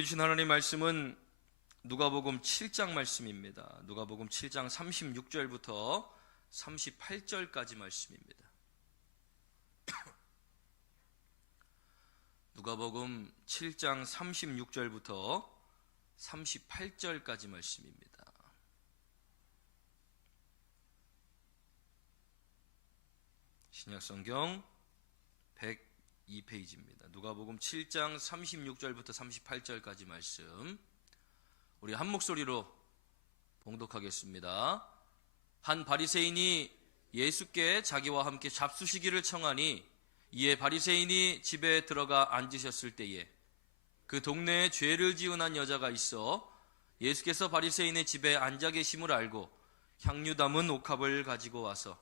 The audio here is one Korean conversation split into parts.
우리에게 주신 하나님의 말씀은 누가복음 7장 말씀입니다. 누가복음 7장 36절부터 38절까지 말씀입니다. 누가복음 7장 36절부터 38절까지 말씀입니다. 신약성경 102페이지입니다. 누가복음 7장 36절부터 38절까지 말씀 우리 한 목소리로 봉독하겠습니다. 한 바리새인이 예수께 자기와 함께 잡수시기를 청하니 이에 바리새인이 집에 들어가 앉으셨을 때에 그 동네에 죄를 지은 한 여자가 있어 예수께서 바리새인의 집에 앉아 계심을 알고 향유 담은 옥합을 가지고 와서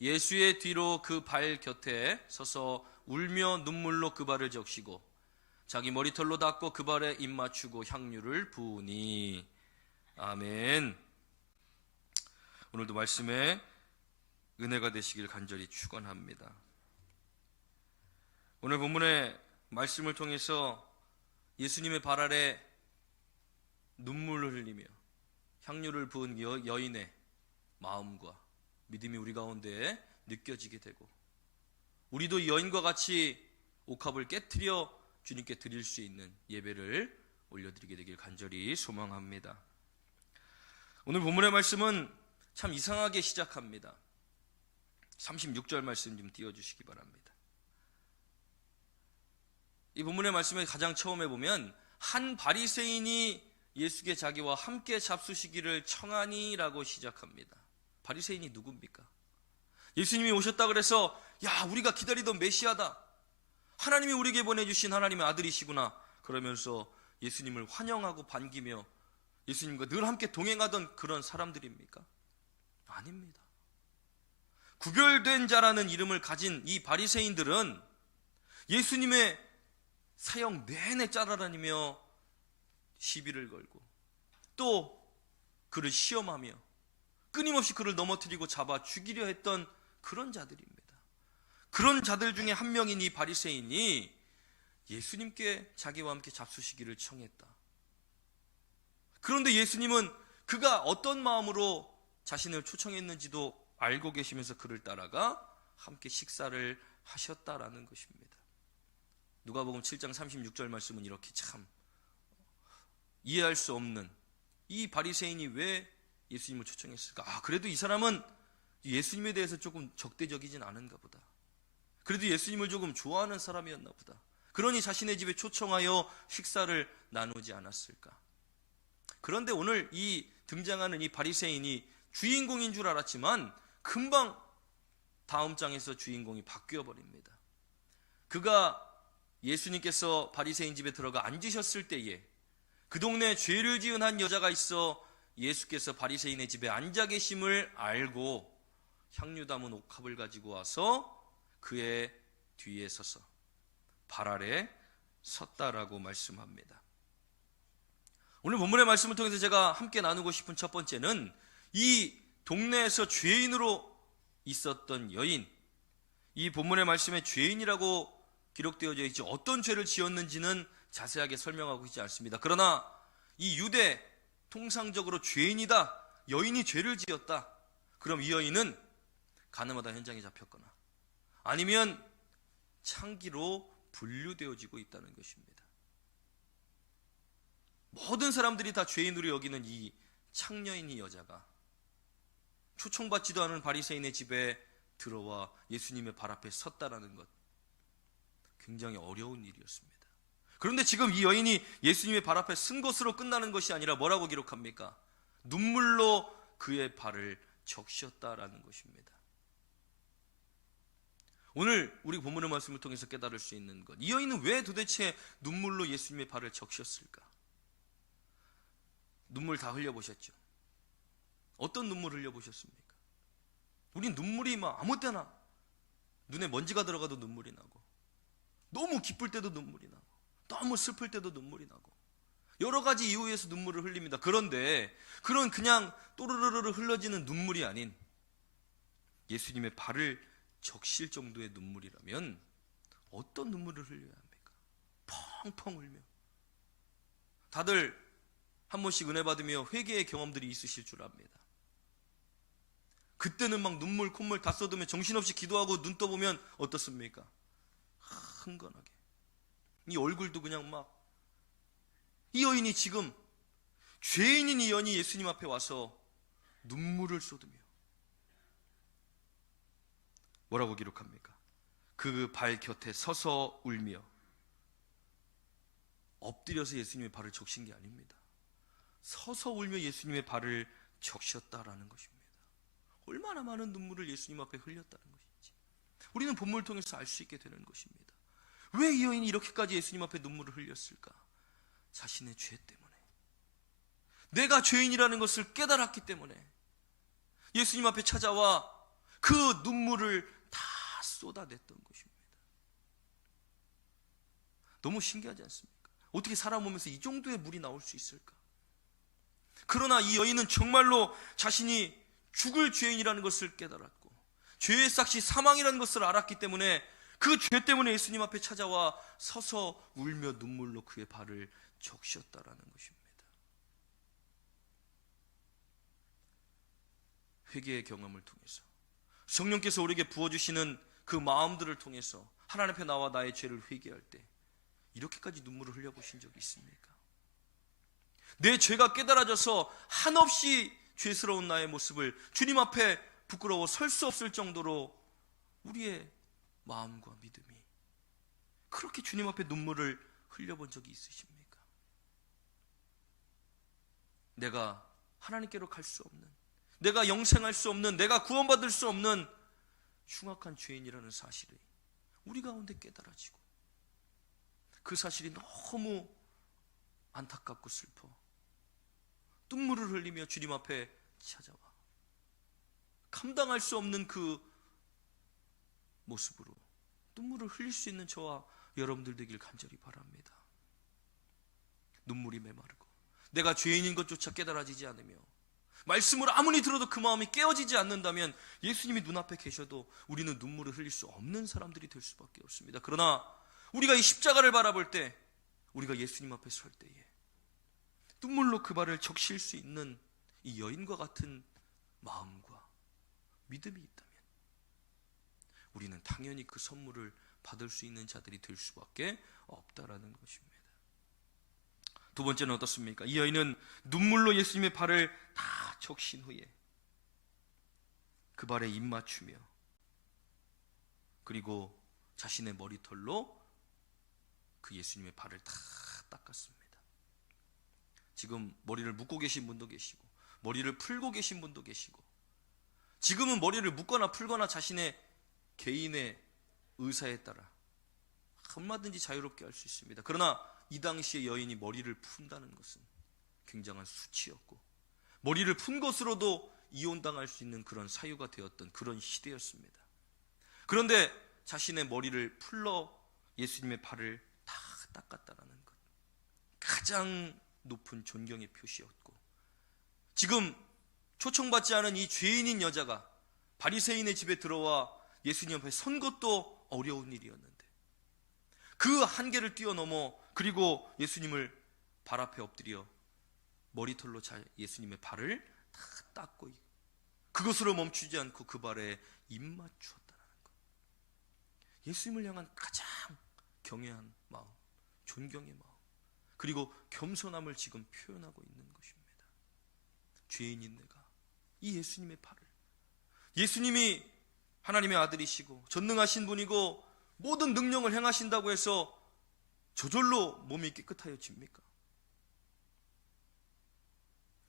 예수의 뒤로 그 발 곁에 서서 울며 눈물로 그 발을 적시고 자기 머리털로 닦고 그 발에 입 맞추고 향유를 부으니. 아멘. 오늘도 말씀에 은혜가 되시길 간절히 축원합니다. 오늘 본문의 말씀을 통해서 예수님의 발 아래 눈물을 흘리며 향유를 부은 여인의 마음과 믿음이 우리 가운데 느껴지게 되고 우리도 이 여인과 같이 옥합을 깨트려 주님께 드릴 수 있는 예배를 올려드리게 되길 간절히 소망합니다. 오늘 본문의 말씀은 참 이상하게 시작합니다. 36절 말씀 좀 띄워주시기 바랍니다. 이 본문의 말씀에 가장 처음에 보면 한 바리새인이 예수께 자기와 함께 잡수시기를 청하니라고 시작합니다. 바리새인이 누굽니까? 예수님이 오셨다 그래서 야, 우리가 기다리던 메시아다, 하나님이 우리에게 보내주신 하나님의 아들이시구나 그러면서 예수님을 환영하고 반기며 예수님과 늘 함께 동행하던 그런 사람들입니까? 아닙니다. 구별된 자라는 이름을 가진 이 바리새인들은 예수님의 사역 내내 따라다니며 시비를 걸고 또 그를 시험하며 끊임없이 그를 넘어뜨리고 잡아 죽이려 했던 그런 자들입니다. 그런 자들 중에 한 명인 이 바리새인이 예수님께 자기와 함께 잡수시기를 청했다. 그런데 예수님은 그가 어떤 마음으로 자신을 초청했는지도 알고 계시면서 그를 따라가 함께 식사를 하셨다라는 것입니다. 누가복음 7장 36절 말씀은 이렇게 참 이해할 수 없는, 이 바리새인이 왜 예수님을 초청했을까? 그래도 이 사람은 예수님에 대해서 조금 적대적이진 않은가 보다. 그래도 예수님을 조금 좋아하는 사람이었나 보다. 그러니 자신의 집에 초청하여 식사를 나누지 않았을까? 그런데 오늘 이 등장하는 이 바리새인이 주인공인 줄 알았지만 금방 다음 장에서 주인공이 바뀌어 버립니다. 그가 예수님께서 바리새인 집에 들어가 앉으셨을 때에 그 동네에 죄를 지은 한 여자가 있어 예수께서 바리새인의 집에 앉아 계심을 알고 향유 담은 옥합을 가지고 와서 그의 뒤에 서서 발 아래 섰다라고 말씀합니다. 오늘 본문의 말씀을 통해서 제가 함께 나누고 싶은 첫 번째는 이 동네에서 죄인으로 있었던 여인, 이 본문의 말씀에 죄인이라고 기록되어져 있지 어떤 죄를 지었는지는 자세하게 설명하고 있지 않습니다. 그러나 이 유대 통상적으로 죄인이다, 여인이 죄를 지었다, 그럼 이 여인은 가늠하다 현장에 잡혔거나 아니면 창기로 분류되어지고 있다는 것입니다. 모든 사람들이 다 죄인으로 여기는 이 창녀인 이 여자가 초청받지도 않은 바리새인의 집에 들어와 예수님의 발 앞에 섰다라는 것, 굉장히 어려운 일이었습니다. 그런데 지금 이 여인이 예수님의 발 앞에 쓴 것으로 끝나는 것이 아니라 뭐라고 기록합니까? 눈물로 그의 발을 적셨다라는 것입니다. 오늘 우리 본문의 말씀을 통해서 깨달을 수 있는 것, 이 여인은 왜 도대체 눈물로 예수님의 발을 적셨을까? 눈물 다 흘려보셨죠? 어떤 눈물 흘려보셨습니까? 우린 눈물이 막 아무 때나 눈에 먼지가 들어가도 눈물이 나고, 너무 기쁠 때도 눈물이 나고, 너무 슬플 때도 눈물이 나고, 여러 가지 이유에서 눈물을 흘립니다. 그런데 그런 그냥 또르르르 흘러지는 눈물이 아닌 예수님의 발을 적실 정도의 눈물이라면 어떤 눈물을 흘려야 합니까? 펑펑 울며 다들 한 번씩 은혜 받으며 회개의 경험들이 있으실 줄 압니다. 그때는 막 눈물 콧물 다 쏟으며 정신없이 기도하고 눈 떠보면 어떻습니까? 흥건하게 이 얼굴도 그냥 막, 이 여인이 지금 죄인인 이 여인이 예수님 앞에 와서 눈물을 쏟으며 뭐라고 기록합니까? 그 발 곁에 서서 울며, 엎드려서 예수님의 발을 적신 게 아닙니다. 서서 울며 예수님의 발을 적셨다라는 것입니다. 얼마나 많은 눈물을 예수님 앞에 흘렸다는 것인지 우리는 본문을 통해서 알 수 있게 되는 것입니다. 왜 이 여인이 이렇게까지 예수님 앞에 눈물을 흘렸을까? 자신의 죄 때문에, 내가 죄인이라는 것을 깨달았기 때문에 예수님 앞에 찾아와 그 눈물을 다 쏟아냈던 것입니다. 너무 신기하지 않습니까? 어떻게 사람 몸에서 이 정도의 물이 나올 수 있을까? 그러나 이 여인은 정말로 자신이 죽을 죄인이라는 것을 깨달았고 죄의 삭시 사망이라는 것을 알았기 때문에 그 죄 때문에 예수님 앞에 찾아와 서서 울며 눈물로 그의 발을 적셨다라는 것입니다. 회개의 경험을 통해서 성령께서 우리에게 부어주시는 그 마음들을 통해서 하나님 앞에 나와 나의 죄를 회개할 때 이렇게까지 눈물을 흘려보신 적이 있습니까? 내 죄가 깨달아져서 한없이 죄스러운 나의 모습을 주님 앞에 부끄러워 설 수 없을 정도로 우리의 마음과 믿음이 그렇게 주님 앞에 눈물을 흘려본 적이 있으십니까? 내가 하나님께로 갈 수 없는, 내가 영생할 수 없는, 내가 구원받을 수 없는 흉악한 죄인이라는 사실이 우리 가운데 깨달아지고 그 사실이 너무 안타깝고 슬퍼 눈물을 흘리며 주님 앞에 찾아와 감당할 수 없는 그 모습으로 눈물을 흘릴 수 있는 저와 여러분들 되길 간절히 바랍니다. 눈물이 메마르고 내가 죄인인 것조차 깨달아지지 않으며 말씀을 아무리 들어도 그 마음이 깨어지지 않는다면 예수님이 눈앞에 계셔도 우리는 눈물을 흘릴 수 없는 사람들이 될 수밖에 없습니다. 그러나 우리가 이 십자가를 바라볼 때, 우리가 예수님 앞에 설 때에 눈물로 그 발을 적실 수 있는 이 여인과 같은 마음과 믿음이 있다면 우리는 당연히 그 선물을 받을 수 있는 자들이 될 수밖에 없다라는 것입니다. 두 번째는 어떻습니까? 이 여인은 눈물로 예수님의 발을 다 적신 후에 그 발에 입 맞추며 그리고 자신의 머리털로 그 예수님의 발을 다 닦았습니다. 지금 머리를 묶고 계신 분도 계시고 머리를 풀고 계신 분도 계시고, 지금은 머리를 묶거나 풀거나 자신의 개인의 의사에 따라 얼마든지 자유롭게 할 수 있습니다. 그러나 이 당시에 여인이 머리를 푼다는 것은 굉장한 수치였고 머리를 푼 것으로도 이혼당할 수 있는 그런 사유가 되었던 그런 시대였습니다. 그런데 자신의 머리를 풀러 예수님의 발을 다 닦았다라는 것, 가장 높은 존경의 표시였고, 지금 초청받지 않은 이 죄인인 여자가 바리새인의 집에 들어와 예수님 앞에 선 것도 어려운 일이었는데 그 한계를 뛰어넘어 그리고 예수님을 발 앞에 엎드려 머리털로 예수님의 발을 다 닦고 그것으로 멈추지 않고 그 발에 입 맞추었다는 것, 예수님을 향한 가장 경외한 마음, 존경의 마음, 그리고 겸손함을 지금 표현하고 있는 것입니다. 죄인인 내가 이 예수님의 발을, 예수님이 하나님의 아들이시고 전능하신 분이고 모든 능력을 행하신다고 해서 저절로 몸이 깨끗하여집니까?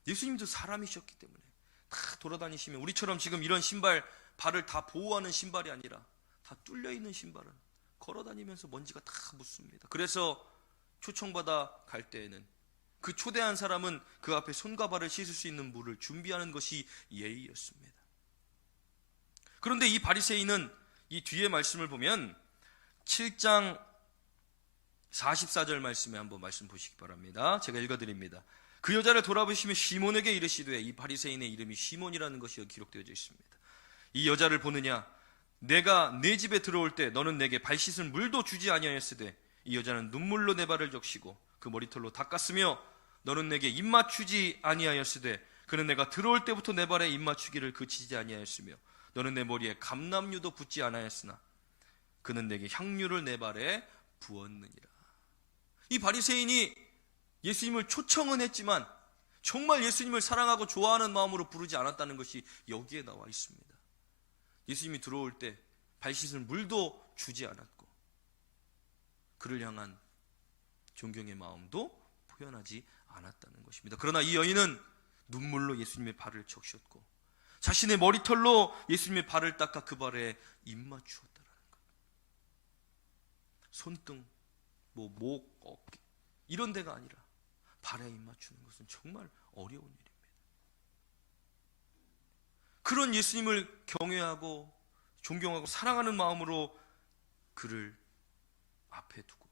예수님도 사람이셨기 때문에 다 돌아다니시면 우리처럼 지금 이런 신발, 발을 다 보호하는 신발이 아니라 다 뚫려있는 신발은 걸어다니면서 먼지가 다 묻습니다. 그래서 초청받아 갈 때에는 그 초대한 사람은 그 앞에 손과 발을 씻을 수 있는 물을 준비하는 것이 예의였습니다. 그런데 이 바리새인은 이 뒤에 말씀을 보면 7장 44절 말씀에 한번 말씀 보시기 바랍니다. 제가 읽어드립니다. 그 여자를 돌아보시며 시몬에게 이르시되, 이 바리새인의 이름이 시몬이라는 것이 기록되어져 있습니다. 이 여자를 보느냐? 내가 내 집에 들어올 때 너는 내게 발 씻을 물도 주지 아니하였으되 이 여자는 눈물로 내 발을 적시고 그 머리털로 닦았으며 너는 내게 입맞추지 아니하였으되 그는 내가 들어올 때부터 내 발에 입맞추기를 그치지 아니하였으며 너는 내 머리에 감람류도 붓지 않았으나 그는 내게 향유를 내 발에 부었느니라. 이 바리새인이 예수님을 초청은 했지만 정말 예수님을 사랑하고 좋아하는 마음으로 부르지 않았다는 것이 여기에 나와 있습니다. 예수님이 들어올 때 발 씻을 물도 주지 않았고 그를 향한 존경의 마음도 표현하지 않았다는 것입니다. 그러나 이 여인은 눈물로 예수님의 발을 적셨고 자신의 머리털로 예수님의 발을 닦아 그 발에 입맞추었다는 것. 손등, 목, 어깨 이런 데가 아니라 발에 입맞추는 것은 정말 어려운 일입니다. 그런 예수님을 경외하고 존경하고 사랑하는 마음으로 그를 앞에 두고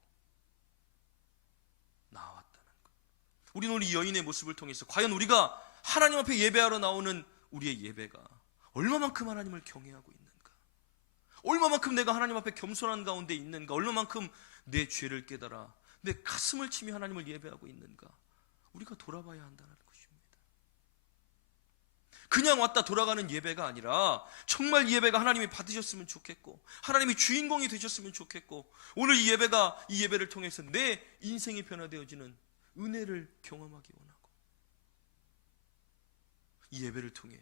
나왔다는 것. 우리는 오늘 이 여인의 모습을 통해서 과연 우리가 하나님 앞에 예배하러 나오는 우리의 예배가 얼마만큼 하나님을 경외하고 있는가, 얼마만큼 내가 하나님 앞에 겸손한 가운데 있는가, 얼마만큼 내 죄를 깨달아 내 가슴을 치며 하나님을 예배하고 있는가, 우리가 돌아봐야 한다는 것입니다. 그냥 왔다 돌아가는 예배가 아니라 정말 이 예배가 하나님이 받으셨으면 좋겠고 하나님이 주인공이 되셨으면 좋겠고 오늘 이 예배를 통해서 내 인생이 변화되어지는 은혜를 경험하기 원하고 이 예배를 통해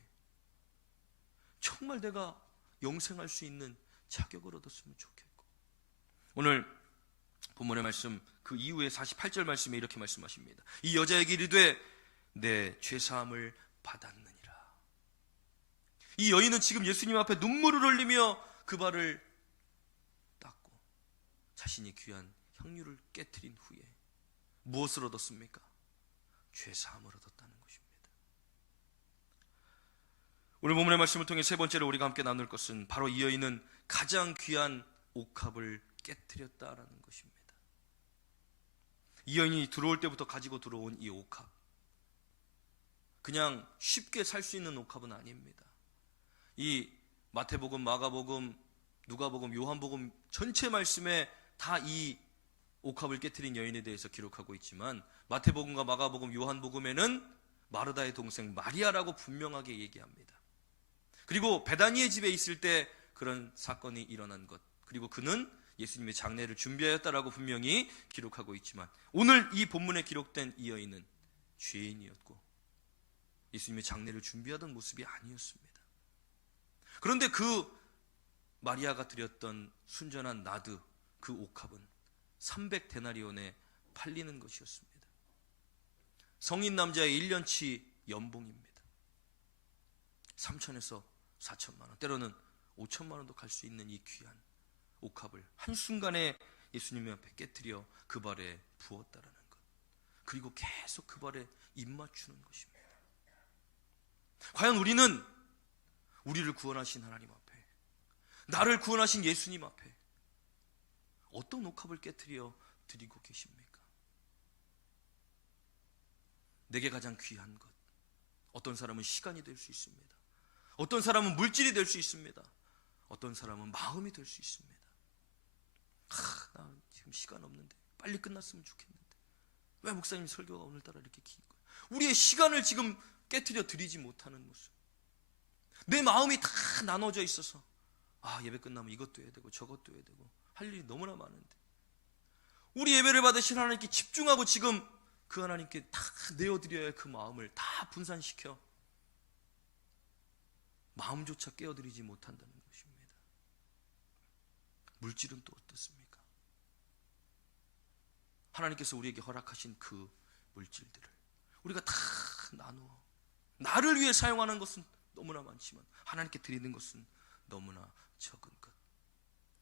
정말 내가 영생할 수 있는 자격을 얻었으면 좋겠고 오늘 본문의 말씀 그 이후에 48절 말씀에 이렇게 말씀하십니다. 이 여자에게 이르되 내 죄사함을 받았느니라. 이 여인은 지금 예수님 앞에 눈물을 흘리며 그 발을 닦고 자신이 귀한 향유를 깨트린 후에 무엇을 얻었습니까? 죄사함을 얻었다는 것입니다. 오늘 본문의 말씀을 통해 세 번째로 우리가 함께 나눌 것은 바로 이 여인은 가장 귀한 옥합을 깨트렸다라는 것입니다. 이 여인이 들어올 때부터 가지고 들어온 이 옥합, 그냥 쉽게 살 수 있는 옥합은 아닙니다. 이 마태복음, 마가복음, 누가복음, 요한복음 전체 말씀에 다 이 옥합을 깨트린 여인에 대해서 기록하고 있지만 마태복음과 마가복음, 요한복음에는 마르다의 동생 마리아라고 분명하게 얘기합니다. 그리고 베다니의 집에 있을 때 그런 사건이 일어난 것, 그리고 그는 예수님의 장례를 준비하였다라고 분명히 기록하고 있지만 오늘 이 본문에 기록된 이 여인은 죄인이었고 예수님의 장례를 준비하던 모습이 아니었습니다. 그런데 그 마리아가 드렸던 순전한 나드, 그 옥합은 300데나리온에 팔리는 것이었습니다. 성인 남자의 1년치 연봉입니다. 3천에서 4천만 원, 때로는 5천만 원도 갈 수 있는 이 귀한 옥합을 한순간에 예수님 앞에 깨트려 그 발에 부었다라는 것, 그리고 계속 그 발에 입맞추는 것입니다. 과연 우리는 우리를 구원하신 하나님 앞에, 나를 구원하신 예수님 앞에 어떤 옥합을 깨트려 드리고 계십니까? 내게 가장 귀한 것, 어떤 사람은 시간이 될 수 있습니다. 어떤 사람은 물질이 될 수 있습니다. 어떤 사람은 마음이 될 수 있습니다. 나 지금 시간 없는데 빨리 끝났으면 좋겠는데 왜 목사님 설교가 오늘따라 이렇게 긴 거야? 우리의 시간을 지금 깨트려 드리지 못하는 모습, 내 마음이 다 나눠져 있어서 예배 끝나면 이것도 해야 되고 저것도 해야 되고 할 일이 너무나 많은데 우리 예배를 받으신 하나님께 집중하고 지금 그 하나님께 다 내어드려야 할 그 마음을 다 분산시켜 마음조차 깨어드리지 못한다는 것입니다. 물질은 또 어떻습니까? 하나님께서 우리에게 허락하신 그 물질들을 우리가 다 나누어 나를 위해 사용하는 것은 너무나 많지만 하나님께 드리는 것은 너무나 적은 것,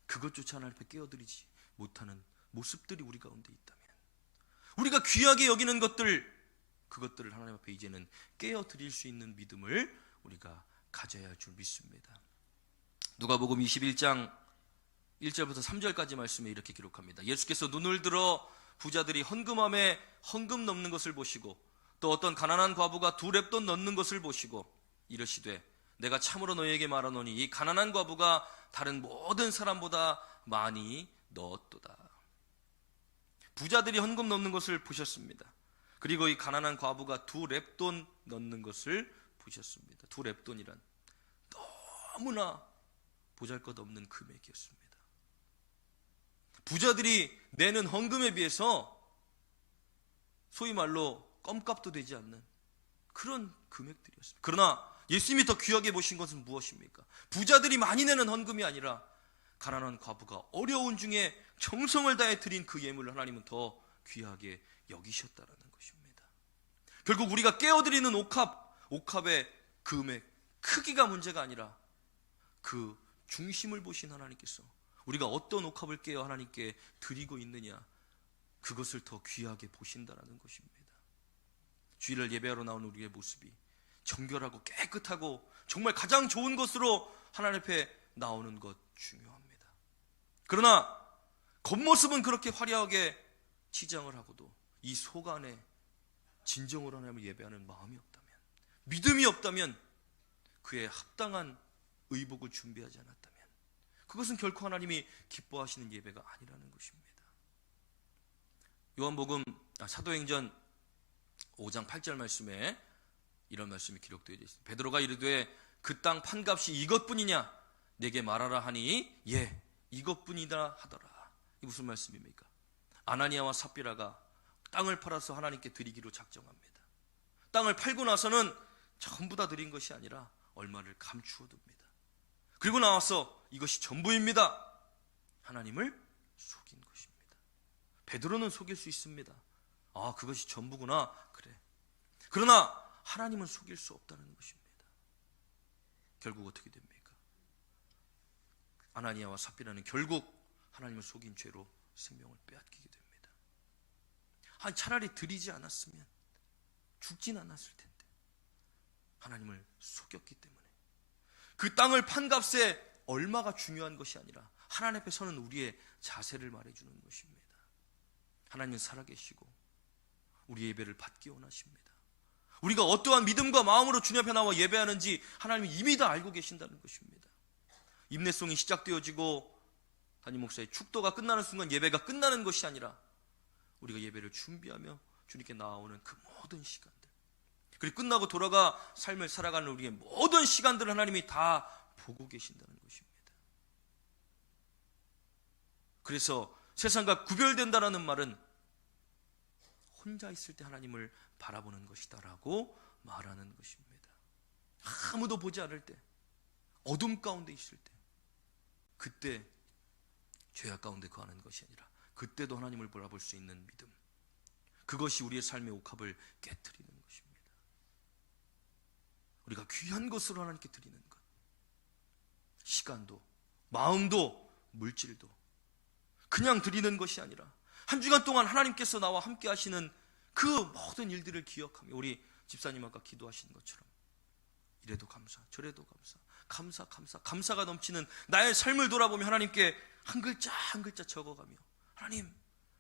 그것조차 하나님 앞에 깨어드리지 못하는 모습들이 우리 가운데 있다면 우리가 귀하게 여기는 것들, 그것들을 하나님 앞에 이제는 깨어드릴 수 있는 믿음을 우리가 가져야 할 줄 믿습니다. 누가복음 21장 1절부터 3절까지 말씀에 이렇게 기록합니다. 예수께서 눈을 들어 부자들이 헌금함에 헌금 넣는 것을 보시고 또 어떤 가난한 과부가 2렙돈 넣는 것을 보시고 이르시되 내가 참으로 너희에게 말하노니 이 가난한 과부가 다른 모든 사람보다 많이 넣었도다. 부자들이 헌금 넣는 것을 보셨습니다. 그리고 이 가난한 과부가 2렙돈 넣는 것을 보셨습니다. 2렙돈이란 너무나 보잘것없는 금액이었습니다. 부자들이 내는 헌금에 비해서 소위 말로 껌값도 되지 않는 그런 금액들이었습니다. 그러나 예수님이 더 귀하게 보신 것은 무엇입니까? 부자들이 많이 내는 헌금이 아니라 가난한 과부가 어려운 중에 정성을 다해 드린 그 예물을 하나님은 더 귀하게 여기셨다라는 것입니다. 결국 우리가 깨어드리는 옥합의 금액, 크기가 문제가 아니라 그 중심을 보신 하나님께서 우리가 어떤 옥합을 깨어 하나님께 드리고 있느냐, 그것을 더 귀하게 보신다라는 것입니다. 주일을 예배하러 나오는 우리의 모습이 정결하고 깨끗하고 정말 가장 좋은 것으로 하나님 앞에 나오는 것 중요합니다. 그러나 겉모습은 그렇게 화려하게 치장을 하고도 이 속 안에 진정으로 하나님을 예배하는 마음이 없다면, 믿음이 없다면, 그에 합당한 의복을 준비하지 않았다면 그것은 결코 하나님이 기뻐하시는 예배가 아니라는 것입니다. 요한복음 사도행전 5장 8절 말씀에 이런 말씀이 기록되어 있습니다. 베드로가 이르되 그 땅 판값이 이것뿐이냐 내게 말하라 하니 예 이것뿐이다 하더라. 이 무슨 말씀입니까? 아나니아와 삽비라가 땅을 팔아서 하나님께 드리기로 작정합니다. 땅을 팔고 나서는 전부 다 드린 것이 아니라 얼마를 감추어 둡니다. 그리고 나와서 이것이 전부입니다. 하나님을 속인 것입니다. 베드로는 속일 수 있습니다. 아, 그것이 전부구나. 그래. 그러나 하나님은 속일 수 없다는 것입니다. 결국 어떻게 됩니까? 아나니아와 삽비라는 결국 하나님을 속인 죄로 생명을 빼앗기게 됩니다. 아니, 차라리 드리지 않았으면 죽진 않았을 텐데 하나님을 속였기 때문에 그 땅을 판 값에 얼마가 중요한 것이 아니라 하나님 앞에 서는 우리의 자세를 말해주는 것입니다. 하나님은 살아계시고 우리의 예배를 받기 원하십니다. 우리가 어떠한 믿음과 마음으로 주님 앞에 나와 예배하는지 하나님이 이미 다 알고 계신다는 것입니다. 임내송이 시작되어지고 담임 목사의 축도가 끝나는 순간 예배가 끝나는 것이 아니라 우리가 예배를 준비하며 주님께 나아오는 그 모든 시간들, 그리고 끝나고 돌아가 삶을 살아가는 우리의 모든 시간들을 하나님이 다 보고 계신다는 것입니다. 그래서 세상과 구별된다라는 말은 혼자 있을 때 하나님을 바라보는 것이다라고 말하는 것입니다. 아무도 보지 않을 때, 어둠 가운데 있을 때, 그때 죄악 가운데 거하는 것이 아니라 그때도 하나님을 바라볼 수 있는 믿음, 그것이 우리의 삶의 옥합을 깨트리는 것입니다. 우리가 귀한 것으로 하나님께 드리는 것, 시간도 마음도 물질도 그냥 드리는 것이 아니라 한 주간 동안 하나님께서 나와 함께 하시는 그 모든 일들을 기억하며 우리 집사님 아까 기도하시는 것처럼 이래도 감사, 저래도 감사, 감사가 넘치는 나의 삶을 돌아보며 하나님께 한 글자 한 글자 적어가며, 하나님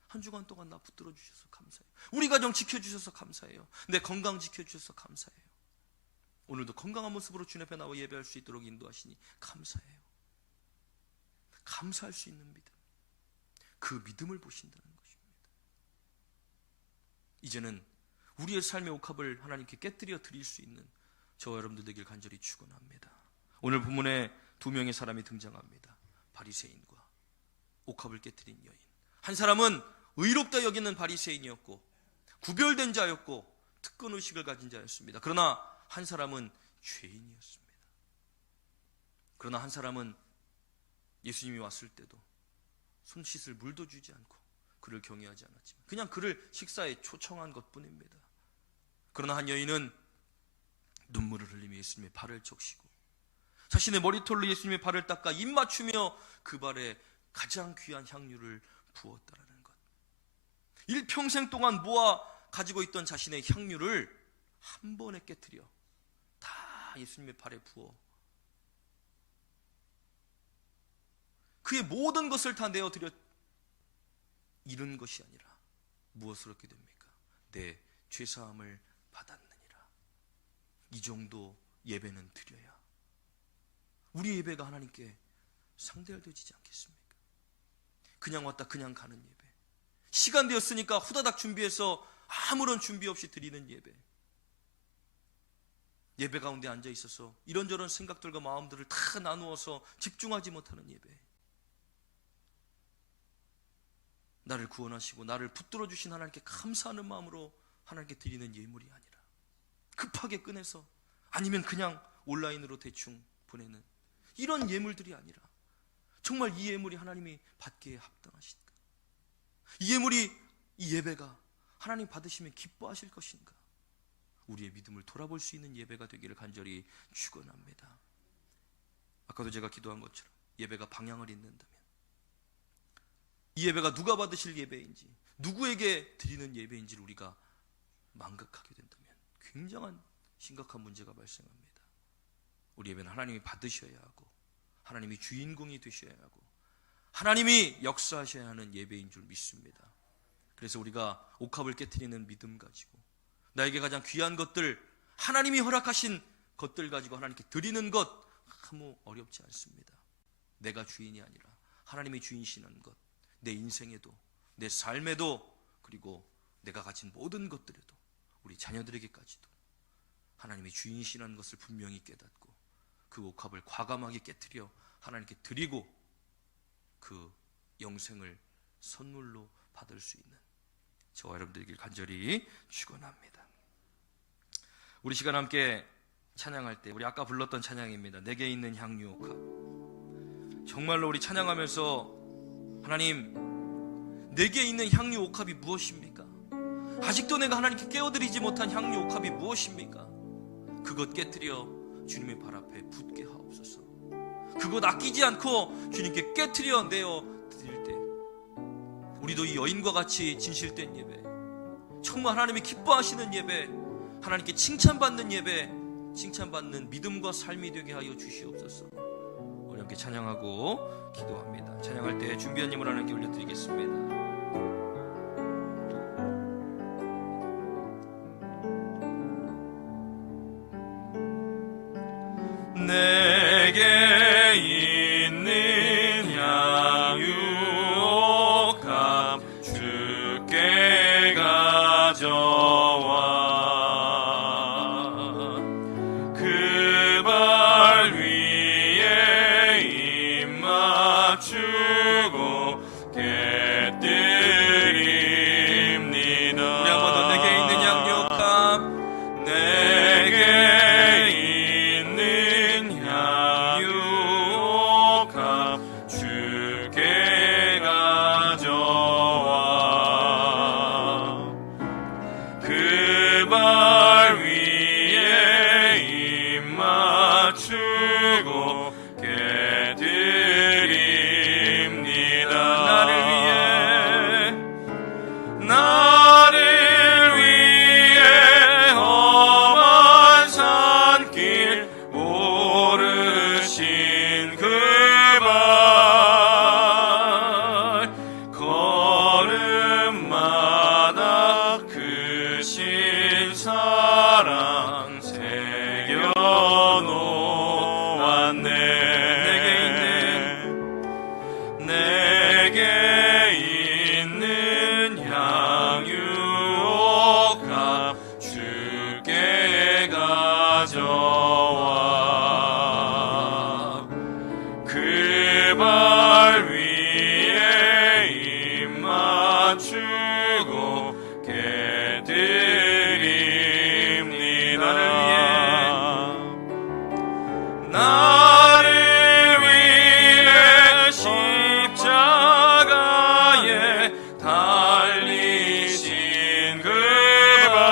한 주간 동안 나 붙들어 주셔서 감사해요. 우리 가정 지켜주셔서 감사해요. 내 건강 지켜주셔서 감사해요. 오늘도 건강한 모습으로 주님 앞에 나와 예배할 수 있도록 인도하시니 감사해요. 감사할 수 있는 믿음, 그 믿음을 보신다는 것입니다. 이제는 우리의 삶의 옥합을 하나님께 깨뜨려 드릴 수 있는 저와 여러분들 되길 간절히 축원합니다. 오늘 본문에 2명의 사람이 등장합니다. 바리새인과 옥합을 깨뜨린 여인. 한 사람은 의롭다 여기는 바리새인이었고 구별된 자였고 특권 의식을 가진 자였습니다. 그러나 한 사람은 죄인이었습니다. 그러나 한 사람은 예수님이 왔을 때도 손 씻을 물도 주지 않고 그를 경외하지 않았지만 그냥 그를 식사에 초청한 것뿐입니다. 그러나 한 여인은 눈물을 흘리며 예수님의 발을 적시고 자신의 머리털로 예수님의 발을 닦아 입 맞추며 그 발에 가장 귀한 향유를 부었다라는 것. 일평생 동안 모아 가지고 있던 자신의 향유를 한 번에 깨트려 다 예수님의 발에 부어 그의 모든 것을 다 내어드려 잃은 것이 아니라 무엇으로 얻게 됩니까? 내 죄사함을 받았느니라. 이 정도 예배는 드려야 우리 예배가 하나님께 상대되지 않겠습니까? 그냥 왔다 그냥 가는 예배, 시간 되었으니까 후다닥 준비해서 아무런 준비 없이 드리는 예배. 예배 가운데 앉아 있어서 이런저런 생각들과 마음들을 다 나누어서 집중하지 못하는 예배. 나를 구원하시고 나를 붙들어 주신 하나님께 감사하는 마음으로 하나님께 드리는 예물이 아니라 급하게 꺼내서 아니면 그냥 온라인으로 대충 보내는 이런 예물들이 아니라 정말 이 예물이 하나님이 받기에 합당하신가? 이 예물이, 이 예배가 하나님 받으시면 기뻐하실 것인가? 우리의 믿음을 돌아볼 수 있는 예배가 되기를 간절히 축원합니다. 아까도 제가 기도한 것처럼 예배가 방향을 잃는다면, 이 예배가 누가 받으실 예배인지, 누구에게 드리는 예배인지를 우리가 망각하게 된다면 굉장한 심각한 문제가 발생합니다. 우리 예배는 하나님이 받으셔야 하고 하나님이 주인공이 되셔야 하고 하나님이 역사하셔야 하는 예배인 줄 믿습니다. 그래서 우리가 옥합을 깨트리는 믿음 가지고 나에게 가장 귀한 것들, 하나님이 허락하신 것들 가지고 하나님께 드리는 것 아무 어렵지 않습니다. 내가 주인이 아니라 하나님이 주인이시는 것, 내 인생에도, 내 삶에도, 그리고 내가 가진 모든 것들에도, 우리 자녀들에게까지도 하나님이 주인이시라는 것을 분명히 깨닫고 그 옥합을 과감하게 깨트려 하나님께 드리고 그 영생을 선물로 받을 수 있는 저와 여러분들에게 간절히 축원합니다. 우리 시간 함께 찬양할 때 우리 아까 불렀던 찬양입니다. 내게 있는 향유 옥합. 정말로 우리 찬양하면서 하나님, 내게 있는 향유 옥합이 무엇입니까? 아직도 내가 하나님께 깨어드리지 못한 향유 옥합이 무엇입니까? 그것 깨트려 주님의 발 앞에 붓게 하옵소서. 그것 아끼지 않고 주님께 깨트려 내어 드릴 때 우리도 이 여인과 같이 진실된 예배, 정말 하나님이 기뻐하시는 예배, 하나님께 칭찬받는 예배, 칭찬받는 믿음과 삶이 되게 하여 주시옵소서. 우리 함께 찬양하고 기도합니다. 찬양할 때 준비한 예물 하나님께 올려드리겠습니다. 내게 있는 향유 옥합 주께 가져와 그 발 위에 입 맞추고 깨뜨립니다. 우리 한 번 더 내게 있는 향유 옥합, 내게 주께 가져와 그 발 위에 입 맞추고 깨뜨립니다. 나를 위해 험한 산길 오르신 그 걸음마다 크신 사랑 새겨놓았네. 내게 있는 향유 옥합 주께 가져와 그 발 위에 입 맞추고 깨뜨립니다. 나를 위해 십자가에 달리신 그 발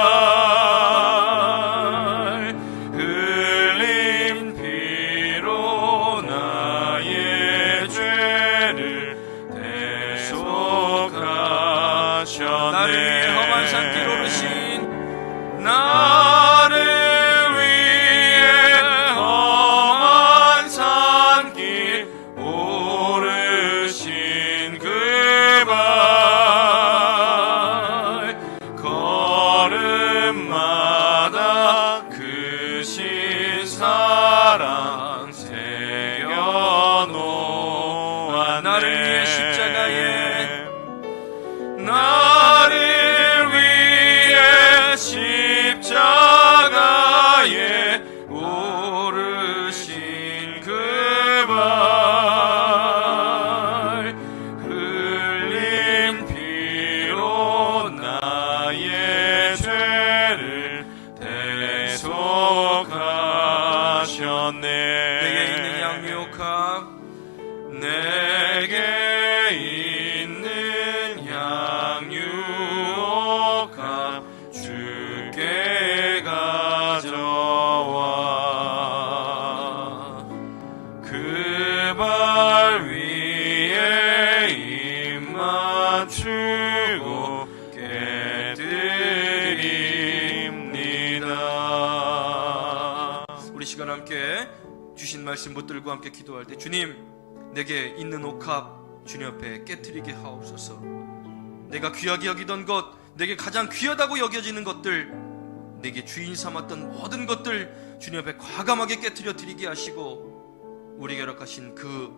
약속하셨네. 내게 있는 양육함, 내게 있는 양육함 주께 가져와 그 발 위에 입 맞추고 깨드립니다. 우리 시간 함께 주신 말씀 붙들고 함께 기도할 때, 주님, 내게 있는 옥합 주님 앞에 깨트리게 하옵소서. 내가 귀하게 여기던 것, 내게 가장 귀하다고 여겨지는 것들, 내게 주인 삼았던 모든 것들 주님 앞에 과감하게 깨트려 드리게 하시고, 우리에게 허락하신 그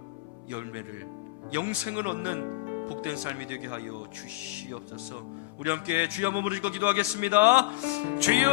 열매를, 영생을 얻는 복된 삶이 되게 하여 주시옵소서. 우리 함께 주여 한번 부르짖고 기도하겠습니다. 주여,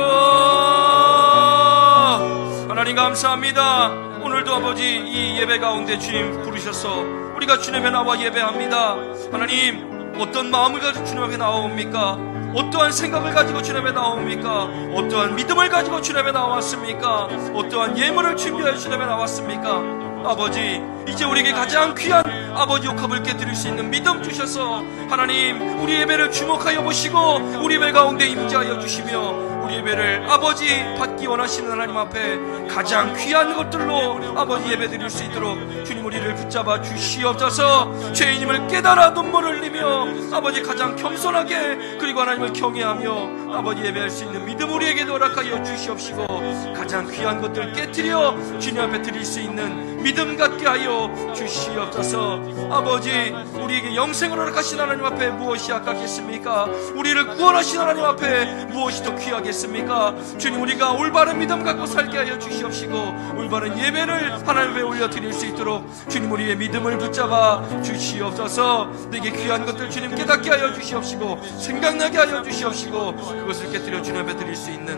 하나님 감사합니다. 오늘도 아버지 이 예배 가운데 주님 부르셔서 우리가 주님 앞에 나와 예배합니다. 하나님, 어떤 마음을 가지고 주님 앞에 나옵니까? 어떠한 생각을 가지고 주님 앞에 나옵니까? 어떠한 믿음을 가지고 주님 앞에 나왔습니까? 어떠한 예물을 준비하여 주님 앞에 나왔습니까? 아버지, 이제 우리에게 가장 귀한 아버지 옥합을 깨뜨릴 수 있는 믿음 주셔서 하나님, 우리 예배를 주목하여 보시고 우리 예배 가운데 임재하여 주시며, 우리 예배를 아버지 받기 원하시는 하나님 앞에 가장 귀한 것들로 아버지 예배 드릴 수 있도록 주님 우리를 붙잡아 주시옵소서. 죄인임을 깨달아 눈물을 흘리며 아버지 가장 겸손하게, 그리고 하나님을 경외하며 아버지 예배할 수 있는 믿음 우리에게도 허락하여 주시옵시고, 가장 귀한 것들 깨뜨려 주님 앞에 드릴 수 있는 믿음 갖게 하여 주시옵소서. 아버지, 우리에게 영생을 허락하신 하나님 앞에 무엇이 아깝겠습니까? 우리를 구원하신 하나님 앞에 무엇이 더 귀하겠습니까? 주님, 우리가 올바른 믿음 갖고 살게 하여 주시옵시고, 올바른 예배를 하나님 앞에 올려드릴 수 있도록 주님 우리의 믿음을 붙잡아 주시옵소서. 내게 귀한 것들 주님 깨닫게 하여 주시옵시고, 생각나게 하여 주시옵시고, 그것을 깨뜨려 주님 앞에 드릴 수 있는,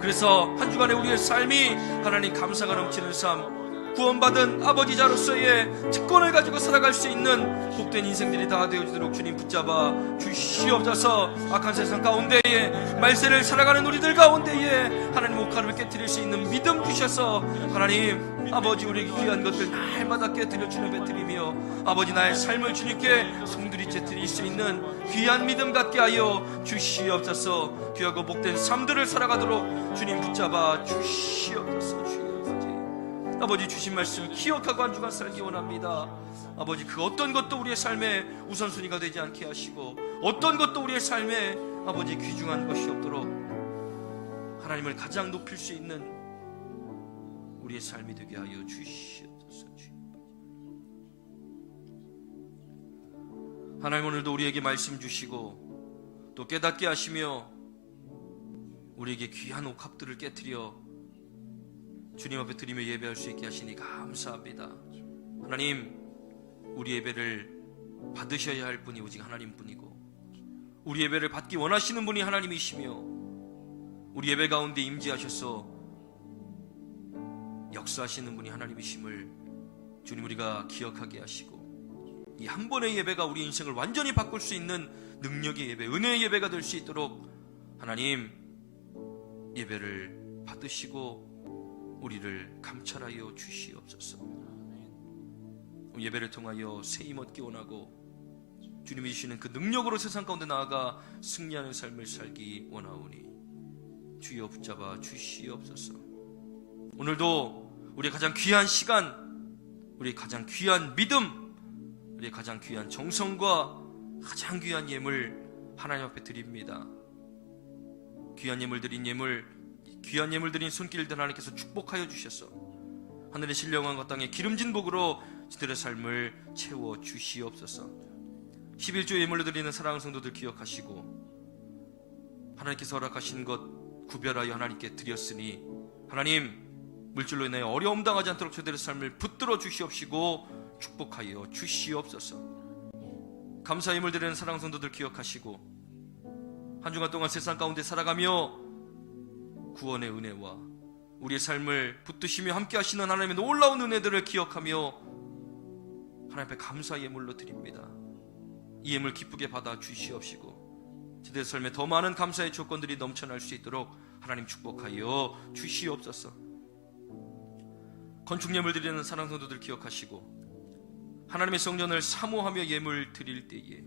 그래서 한 주간의 우리의 삶이 하나님 감사가 넘치는 삶, 구원받은 아버지자로서의 특권을 가지고 살아갈 수 있는 복된 인생들이 다 되어지도록 주님 붙잡아 주시옵소서. 악한 세상 가운데에, 말세를 살아가는 우리들 가운데에 하나님 옥합을 깨뜨릴 수 있는 믿음 주셔서 하나님 아버지, 우리에게 귀한 것들 날마다 깨뜨려 주님 앞에 드리며, 아버지 나의 삶을 주님께 송두리째 드릴 수 있는 귀한 믿음 갖게 하여 주시옵소서. 귀하고 복된 삶들을 살아가도록 주님 붙잡아 주시옵소서. 아버지, 주신 말씀 기억하고 한 주간 살기 원합니다. 아버지, 그 어떤 것도 우리의 삶의 우선순위가 되지 않게 하시고, 어떤 것도 우리의 삶에 아버지 귀중한 것이 없도록 하나님을 가장 높일 수 있는 우리의 삶이 되게 하여 주시옵소서. 하나님, 오늘도 우리에게 말씀 주시고 또 깨닫게 하시며 우리에게 귀한 옥합들을 깨트려 주님 앞에 드리며 예배할 수 있게 하시니 감사합니다. 하나님, 우리 예배를 받으셔야 할 분이 오직 하나님뿐이고, 우리 예배를 받기 원하시는 분이 하나님이시며, 우리 예배 가운데 임재하셔서 역사하시는 분이 하나님이심을 주님 우리가 기억하게 하시고, 이 한 번의 예배가 우리 인생을 완전히 바꿀 수 있는 능력의 예배, 은혜의 예배가 될 수 있도록 하나님 예배를 받으시고 우리를 감찰하여 주시옵소서. 예배를 통하여 세임 얻기 원하고, 주님이 주시는 그 능력으로 세상 가운데 나아가 승리하는 삶을 살기 원하오니 주여 붙잡아 주시옵소서. 오늘도 우리의 가장 귀한 시간, 우리의 가장 귀한 믿음, 우리의 가장 귀한 정성과 가장 귀한 예물 하나님 앞에 드립니다. 귀한 예물 드린 귀한 예물 드린 손길들 하나님께서 축복하여 주셔서 하늘의 신령한 땅에 기름진 복으로 저들의 삶을 채워 주시옵소서. 11조 예물로 드리는 사랑하는 성도들 기억하시고, 하나님께서 허락하신 것 구별하여 하나님께 드렸으니 하나님, 물질로 인하여 어려움 당하지 않도록 저들의 삶을 붙들어 주시옵시고 축복하여 주시옵소서. 감사 예물 드리는 사랑하는 성도들 기억하시고, 한 주간 동안 세상 가운데 살아가며 구원의 은혜와 우리의 삶을 붙드시며 함께 하시는 하나님의 놀라운 은혜들을 기억하며 하나님 앞에 감사 예물로 드립니다. 이 예물 기쁘게 받아 주시옵시고 저들의 삶에 더 많은 감사의 조건들이 넘쳐날 수 있도록 하나님 축복하여 주시옵소서. 건축 예물 드리는 사랑 성도들 기억하시고 하나님의 성전을 사모하며 예물 드릴 때에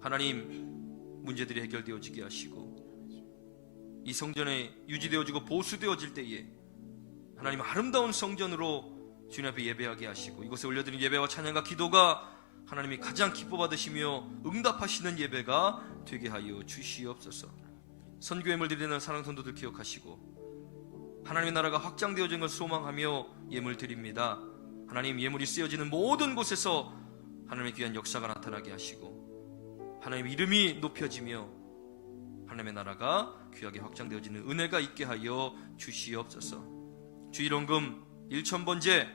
하나님 문제들이 해결되어지게 하시고 이 성전에 유지되어지고 보수되어질 때에 하나님 아름다운 성전으로 주님 앞에 예배하게 하시고 이곳에 올려드린 예배와 찬양과 기도가 하나님이 가장 기뻐 받으시며 응답하시는 예배가 되게 하여 주시옵소서. 선교 예물 드리는 사랑 성도들 기억하시고 하나님의 나라가 확장되어진 것을 소망하며 예물 드립니다. 하나님 예물이 쓰여지는 모든 곳에서 하나님의 귀한 역사가 나타나게 하시고 하나님의 이름이 높여지며 하나님의 나라가 귀하게 확장되어지는 은혜가 있게 하여 주시옵소서. 주일헌금 1,000번제,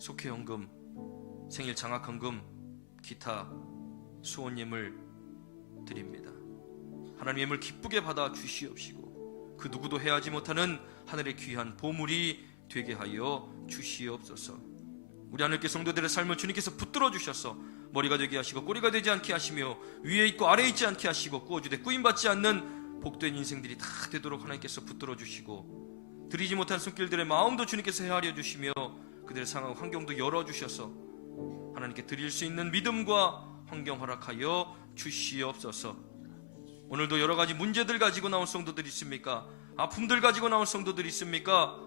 속회헌금, 생일 장학헌금, 기타 수원예물 드립니다. 하나님 예물 기쁘게 받아 주시옵시고 그 누구도 해하지 못하는 하늘의 귀한 보물이 되게 하여 주시옵소서. 우리 하늘께 성도들의 삶을 주님께서 붙들어 주셔서 머리가 되게 하시고 꼬리가 되지 않게 하시며 위에 있고 아래에 있지 않게 하시고 꾸어주되 꾸임받지 않는 복된 인생들이 다 되도록 하나님께서 붙들어 주시고 드리지 못한 손길들의 마음도 주님께서 헤아려 주시며 그들의 상황 환경도 열어주셔서 하나님께 드릴 수 있는 믿음과 환경 허락하여 주시옵소서. 오늘도 여러가지 문제들 가지고 나온 성도들이 있습니까? 아픔들 가지고 나온 성도들이 있습니까?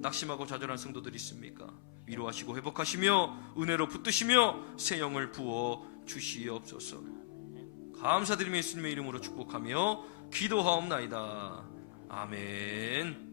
낙심하고 좌절한 성도들이 있습니까? 위로하시고 회복하시며 은혜로 붙드시며 새 영을 부어 주시옵소서. 감사드리며 예수님의 이름으로 축복하며 기도하옵나이다. 아멘.